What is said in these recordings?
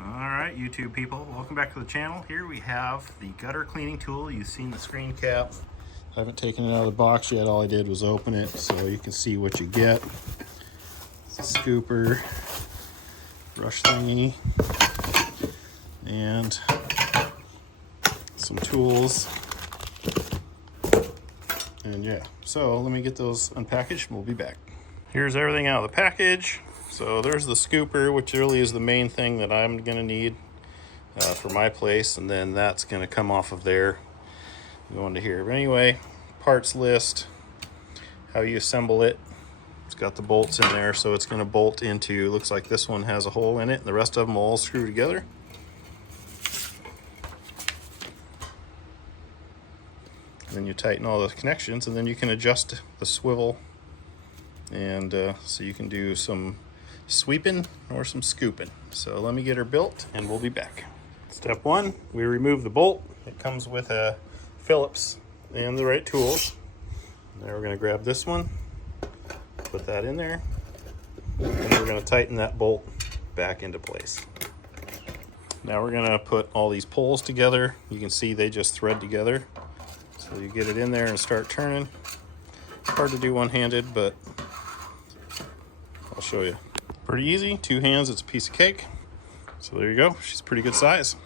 Alright, YouTube people, welcome back to the channel. Here we have the gutter cleaning tool. You've seen the screen cap. I haven't taken it out of the box yet. All I did was open it so you can see what you get. It's a scooper, brush thingy, and some tools. And yeah, so let me get those unpackaged and we'll be back. Here's everything out of the package. So there's the scooper, which really is the main thing that I'm gonna need for my place, and then that's gonna come off of there, go into here. But anyway, parts list, how you assemble it. It's got the bolts in there, so it's gonna bolt into, looks like this one has a hole in it, and the rest of them will all screw together. Then you tighten all the connections, and then you can adjust the swivel, and so you can do some sweeping or some scooping. So let me get her built and we'll be back. Step one, we remove the bolt. It comes with a Phillips and the right tools. Now we're going to grab this one, put that in there, and we're going to tighten that bolt back into place. Now we're going to put all these poles together. You can see they just thread together. So you get it in there and start turning. Hard to do one-handed, but I'll show you. Pretty easy, 2 hands, it's a piece of cake. So there you go, she's pretty good size.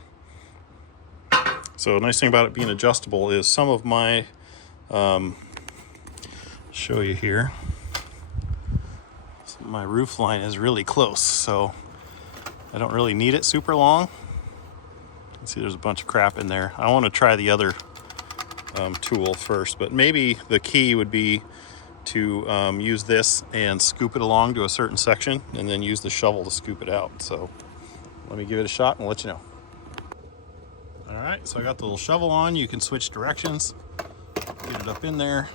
So the nice thing about it being adjustable is some of my, show you here, my roof line is really close, so I don't really need it super long. You can see there's a bunch of crap in there. I want to try the other tool first, but maybe the key would be to use this and scoop it along to a certain section and then use the shovel to scoop it out. So let me give it a shot and let you know. All right, so I got the little shovel on. You can switch directions, get it up in there,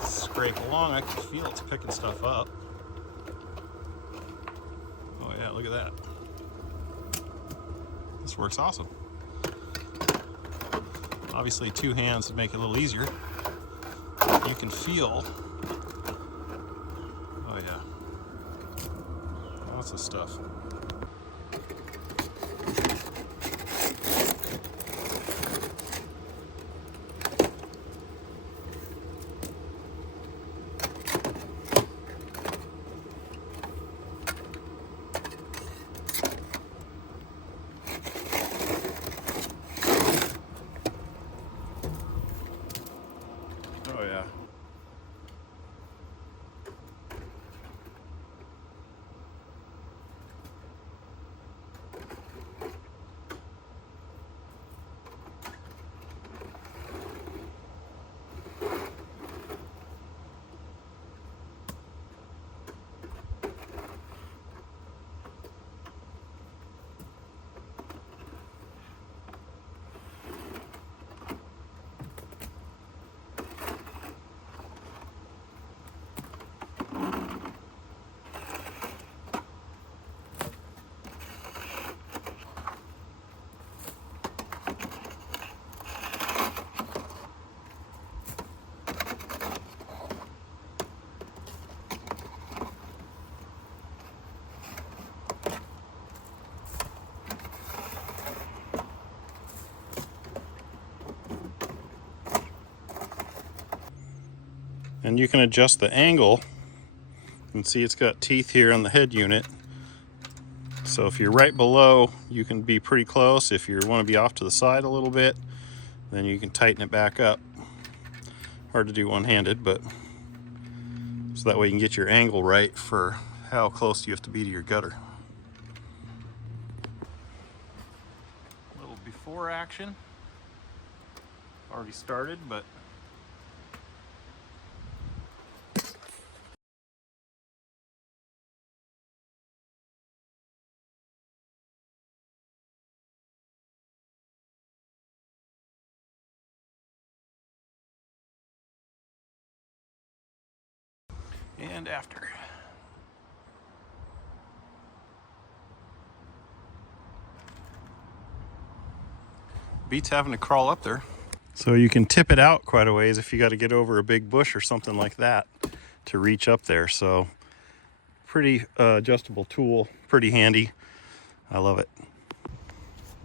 scrape along. I can feel it's picking stuff up. Oh yeah, look at that. This works awesome. Obviously 2 hands would make it a little easier. You can feel, oh yeah, lots of stuff. Oh yeah. And you can adjust the angle. You can see it's got teeth here on the head unit. So if you're right below, you can be pretty close. If you want to be off to the side a little bit, then you can tighten it back up. Hard to do one-handed, but so that way you can get your angle right for how close you have to be to your gutter. A little before action. Already started, but and after. Beats having to crawl up there. So you can tip it out quite a ways if you got to get over a big bush or something like that to reach up there. So pretty adjustable tool, pretty handy. I love it.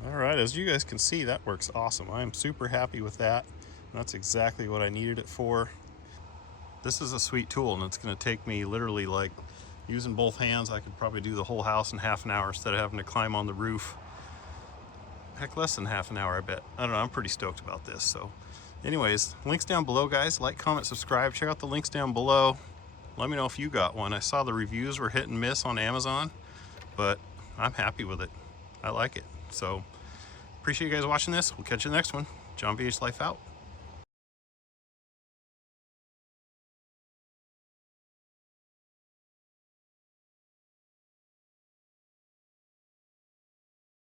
All right, as you guys can see, that works awesome. I am super happy with that. That's exactly what I needed it for. This is a sweet tool, and it's going to take me literally, like, using both hands, I could probably do the whole house in half an hour instead of having to climb on the roof. Heck, less than half an hour, I bet. I don't know, I'm pretty stoked about this. So anyways, links down below, guys. Like, comment, subscribe. Check out the links down below. Let me know if you got one. I saw the reviews were hit and miss on Amazon, but I'm happy with it. I like it. So appreciate you guys watching this. We'll catch you in the next one. John VH Life out.